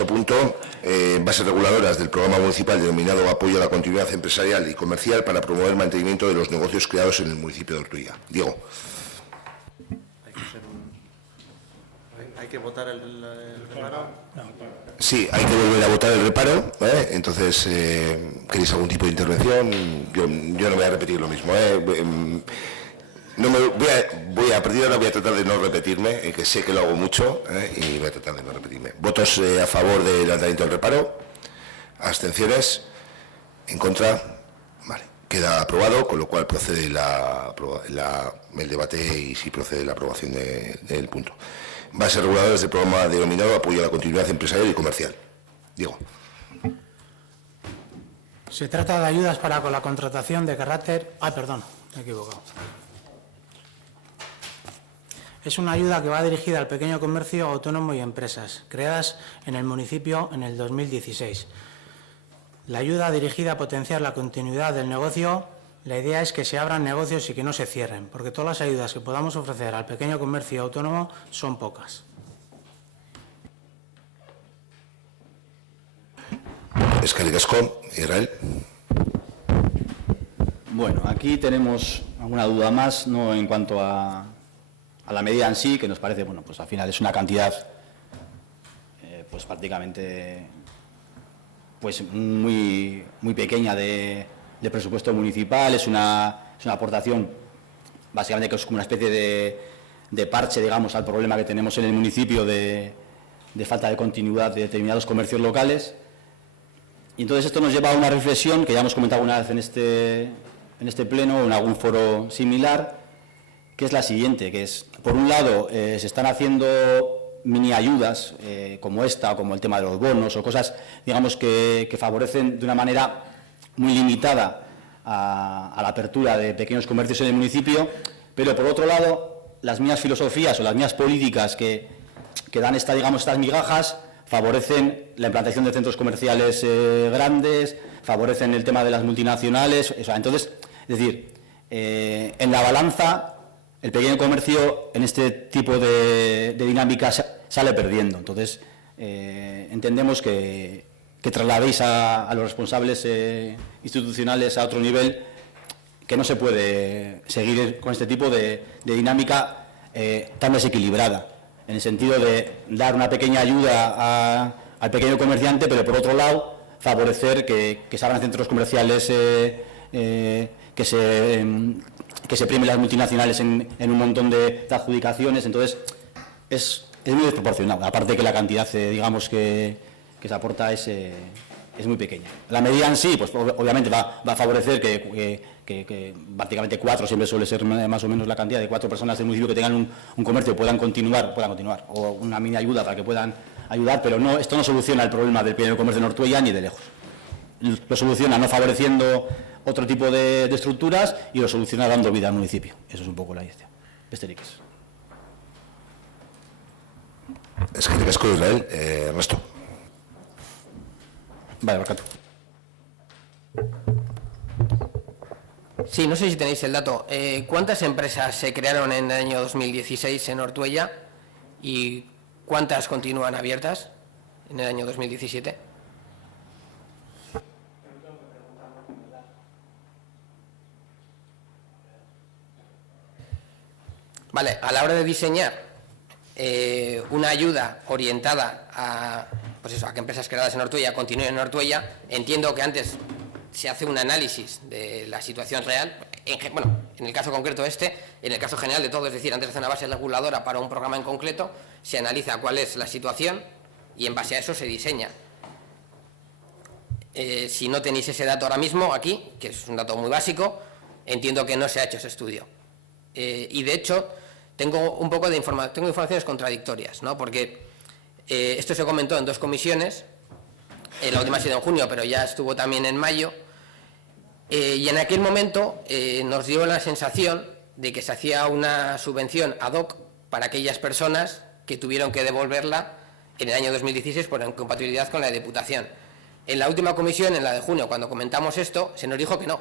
sexto punto, bases reguladoras del programa municipal denominado Apoyo a la Continuidad Empresarial y Comercial para promover el mantenimiento de los negocios creados en el municipio de Ortuella. Diego. ¿Hay que votar el reparo? Sí, hay que volver a votar el reparo. Entonces, ¿queréis algún tipo de intervención? Yo no voy a repetir lo mismo. No me voy a partir de ahora voy a tratar de no repetirme, que sé que lo hago mucho, y voy a tratar de no repetirme. ¿Votos a favor del lanzamiento del reparo? ¿Abstenciones? ¿En contra? Vale, queda aprobado, con lo cual procede el debate y sí procede la aprobación del punto. Bases reguladoras del programa denominado Apoyo a la Continuidad Empresarial y Comercial. Diego. Se trata de ayudas para con la contratación de carácter... perdón, me he equivocado. Es una ayuda que va dirigida al pequeño comercio autónomo y empresas, creadas en el municipio en el 2016. La ayuda dirigida a potenciar la continuidad del negocio, la idea es que se abran negocios y que no se cierren, porque todas las ayudas que podamos ofrecer al pequeño comercio autónomo son pocas. Eskerrik asko, Israel. Bueno, aquí tenemos alguna duda más, no en cuanto a la medida en sí, que nos parece, bueno, pues al final es una cantidad pues prácticamente pues muy pequeña de presupuesto municipal, es una aportación básicamente que es como una especie de parche, digamos, al problema que tenemos en el municipio de falta de continuidad de determinados comercios locales. Y entonces esto nos lleva a una reflexión que ya hemos comentado una vez en este pleno o en algún foro similar, que es la siguiente, que es, por un lado, se están haciendo mini ayudas como esta, o como el tema de los bonos, o cosas, digamos, que favorecen de una manera muy limitada a la apertura de pequeños comercios en el municipio, pero por otro lado, las mismas filosofías o las mismas políticas que dan estas migajas favorecen la implantación de centros comerciales grandes, favorecen el tema de las multinacionales. Entonces, es decir, en la balanza, el pequeño comercio en este tipo de dinámicas sale perdiendo. Entonces, entendemos que trasladéis a los responsables institucionales a otro nivel, que no se puede seguir con este tipo de dinámica tan desequilibrada, en el sentido de dar una pequeña ayuda al pequeño comerciante, pero por otro lado favorecer que se abran centros comerciales, que se primen las multinacionales en un montón de adjudicaciones. Entonces es muy desproporcionado, aparte que la cantidad digamos que se aporta es muy pequeña. La medida en sí, pues obviamente va a favorecer que prácticamente 4, siempre suele ser más o menos la cantidad de 4 personas del municipio que tengan un comercio puedan continuar, o una mini ayuda para que puedan ayudar, pero no, esto no soluciona el problema del pequeño comercio en Ortuella ni de lejos. Lo soluciona no favoreciendo otro tipo de estructuras y lo soluciona dando vida al municipio. Eso es un poco la idea. Besterik ez. Eskerrik asko, Israel. Ernesto. Vale, barkatu. Sí, no sé si tenéis el dato. ¿Cuántas empresas se crearon en el año 2016 en Ortuella y cuántas continúan abiertas en el año 2017? Vale, a la hora de diseñar una ayuda orientada a, pues eso, a que empresas creadas en Ortuella continúen en Ortuella, entiendo que antes se hace un análisis de la situación real, en el caso concreto en el caso general de todo, es decir, antes de hacer una base reguladora para un programa en concreto, se analiza cuál es la situación y en base a eso se diseña. Si no tenéis ese dato ahora mismo aquí, que es un dato muy básico, entiendo que no se ha hecho ese estudio. Y de hecho, tengo un poco de informaciones contradictorias, ¿no? Porque esto se comentó en 2 comisiones, la última ha sido en junio, pero ya estuvo también en mayo, y en aquel momento nos dio la sensación de que se hacía una subvención ad hoc para aquellas personas que tuvieron que devolverla en el año 2016 por incompatibilidad con la Diputación. En la última comisión, en la de junio, cuando comentamos esto, se nos dijo que no,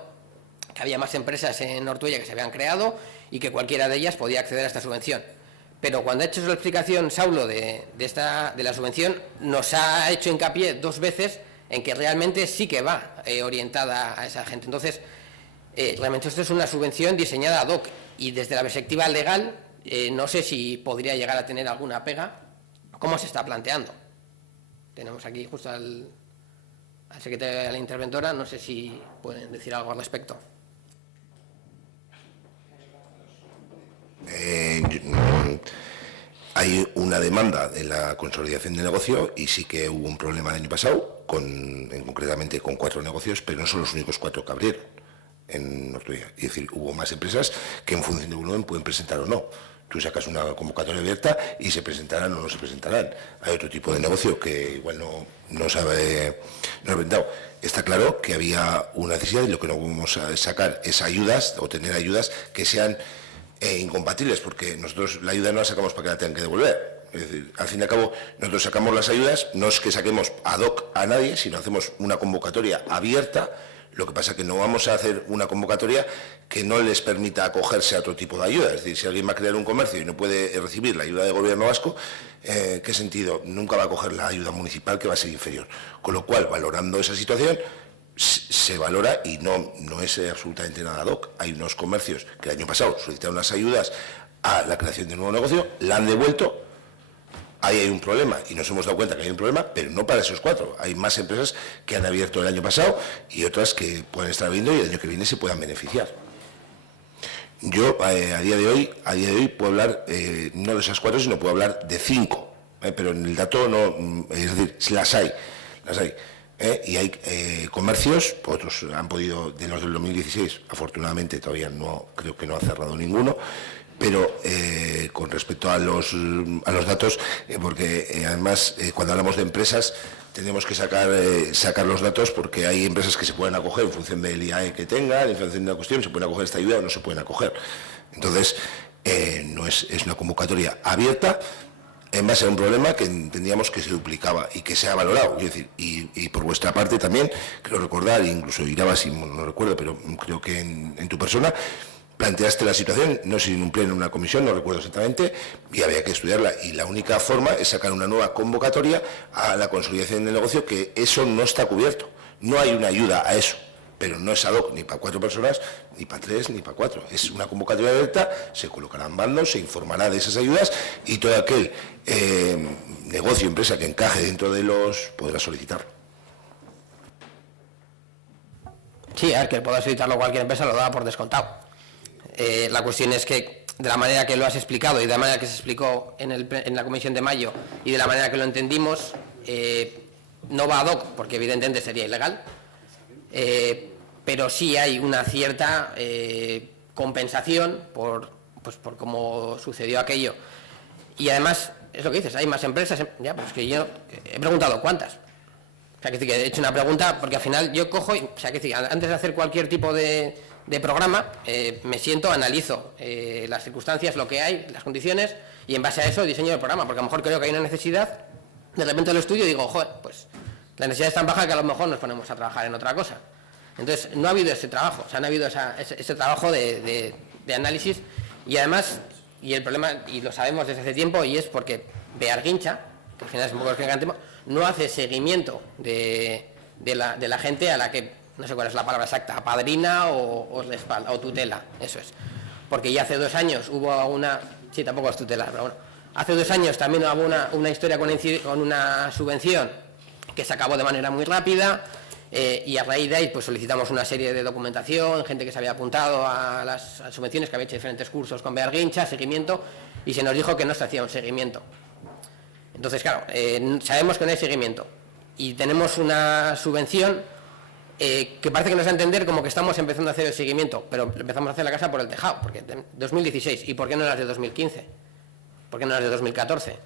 que había más empresas en Ortuella que se habían creado y que cualquiera de ellas podía acceder a esta subvención. pero cuando ha hecho la explicación Saulo de la subvención, nos ha hecho hincapié 2 veces en que realmente sí que va orientada a esa gente. Entonces, realmente esto es una subvención diseñada ad hoc, y desde la perspectiva legal no sé si podría llegar a tener alguna pega, como se está planteando. Tenemos aquí justo al secretario de la interventora, no sé si pueden decir algo al respecto. Hay una demanda de la consolidación de negocio y sí que hubo un problema el año pasado, concretamente con 4 negocios, pero no son los únicos 4 que abrieron en Ortuella. Es decir, hubo más empresas que en función de volumen pueden presentar o no. Tú sacas una convocatoria abierta y se presentarán o no se presentarán. Hay otro tipo de negocio que igual no sabe, no ha inventado. Está claro que había una necesidad y lo que no vamos a sacar es ayudas o tener ayudas que sean incompatibles, porque nosotros la ayuda no la sacamos para que la tengan que devolver. Es decir, al fin y al cabo, nosotros sacamos las ayudas, no es que saquemos ad hoc a nadie, sino hacemos una convocatoria abierta. Lo que pasa es que no vamos a hacer una convocatoria que no les permita acogerse a otro tipo de ayuda. Es decir, si alguien va a crear un comercio y no puede recibir la ayuda del gobierno vasco, ¿qué sentido? Nunca va a coger la ayuda municipal, que va a ser inferior. Con lo cual, valorando esa situación, se valora y no es absolutamente nada ad hoc. Hay unos comercios que el año pasado solicitaron unas ayudas a la creación de un nuevo negocio, la han devuelto. Ahí hay un problema y nos hemos dado cuenta que hay un problema, pero no para esos 4. Hay más empresas que han abierto el año pasado y otras que pueden estar abriendo y el año que viene se puedan beneficiar. Yo a día de hoy puedo hablar no de esas 4, sino puedo hablar de 5, pero en el dato no, es decir, las hay. Y hay comercios, otros han podido, de los del 2016, afortunadamente todavía creo que no ha cerrado ninguno, pero con respecto a los datos, porque además cuando hablamos de empresas tenemos que sacar los datos, porque hay empresas que se pueden acoger en función del IAE que tengan, en función de la cuestión, se pueden acoger esta ayuda o no se pueden acoger. Entonces, es una convocatoria abierta en base a un problema que entendíamos que se duplicaba y que se ha valorado. Es decir, y por vuestra parte también, creo recordar, incluso Iraba, si no recuerdo, pero creo que en tu persona, planteaste la situación, no sé si en un pleno, en una comisión, no recuerdo exactamente, y había que estudiarla. Y la única forma es sacar una nueva convocatoria a la consolidación del negocio, que eso no está cubierto. No hay una ayuda a eso, pero no es ad hoc ni para 4 personas, ni para 3, ni para 4. Es una convocatoria abierta, se colocarán bandos, se informará de esas ayudas y todo aquel negocio, empresa que encaje dentro de podrá solicitarlo. Sí, a ver, que pueda solicitarlo cualquier empresa lo da por descontado. La cuestión es que, de la manera que lo has explicado y de la manera que se explicó en la comisión de mayo y de la manera que lo entendimos, no va ad hoc, porque evidentemente sería ilegal, pero sí hay una cierta compensación por cómo sucedió aquello. Y además, es lo que dices, hay más empresas, ya, pues que yo he preguntado cuántas. O sea, que he hecho una pregunta, porque al final yo cojo, o sea, que antes de hacer cualquier tipo de programa, me siento, analizo las circunstancias, lo que hay, las condiciones, y en base a eso diseño el programa, porque a lo mejor creo que hay una necesidad, de repente lo estudio y digo, joder, pues la necesidad es tan baja que a lo mejor nos ponemos a trabajar en otra cosa. Entonces, no ha habido ese trabajo, o sea, no ha habido ese trabajo de análisis, y además, y el problema, y lo sabemos desde hace tiempo, y es porque Bearguincha, que al final es un poco el tema, no hace seguimiento de la gente a la que, no sé cuál es la palabra exacta, apadrina o respalda, o tutela, eso es. Porque ya hace 2 años hubo una, sí, tampoco es tutela, pero bueno, hace 2 años también hubo una historia con una subvención que se acabó de manera muy rápida, y a raíz de ahí pues solicitamos una serie de documentación, gente que se había apuntado a las subvenciones, que había hecho diferentes cursos con Bearguincha, seguimiento, y se nos dijo que no se hacía un seguimiento. Entonces, claro, sabemos que no hay seguimiento y tenemos una subvención que parece que nos da a entender como que estamos empezando a hacer el seguimiento, pero empezamos a hacer la casa por el tejado, porque 2016, ¿y por qué no las de 2015? ¿Por qué no las de 2014?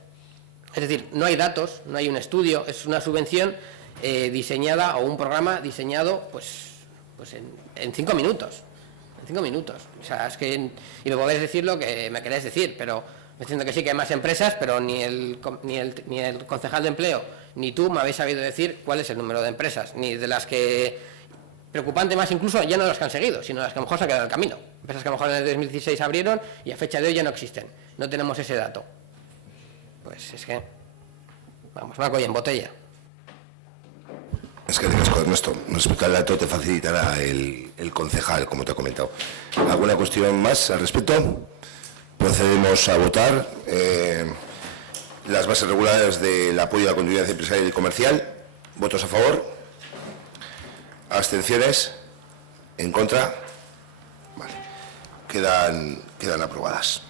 Es decir, no hay datos, no hay un estudio, es una subvención diseñada, o un programa diseñado pues en 5 minutos. En 5 minutos. O sea, es que, y me podéis decir lo que me queréis decir, pero me siento que sí que hay más empresas, pero ni el concejal de empleo ni tú me habéis sabido decir cuál es el número de empresas, ni de las que Preocupante más incluso ya no las que han seguido, sino las que a lo mejor se han quedado en el camino. Empresas que a lo mejor en el 2016 abrieron y a fecha de hoy ya no existen. No tenemos ese dato. Pues es que, vamos, una colla en botella. Es que con esto, respecto al dato, te facilitará el concejal, como te he comentado. ¿Alguna cuestión más al respecto? Procedemos a votar las bases regulares del apoyo a la continuidad empresarial y comercial. ¿Votos a favor? ¿Abstenciones? ¿En contra? Vale. Quedan aprobadas.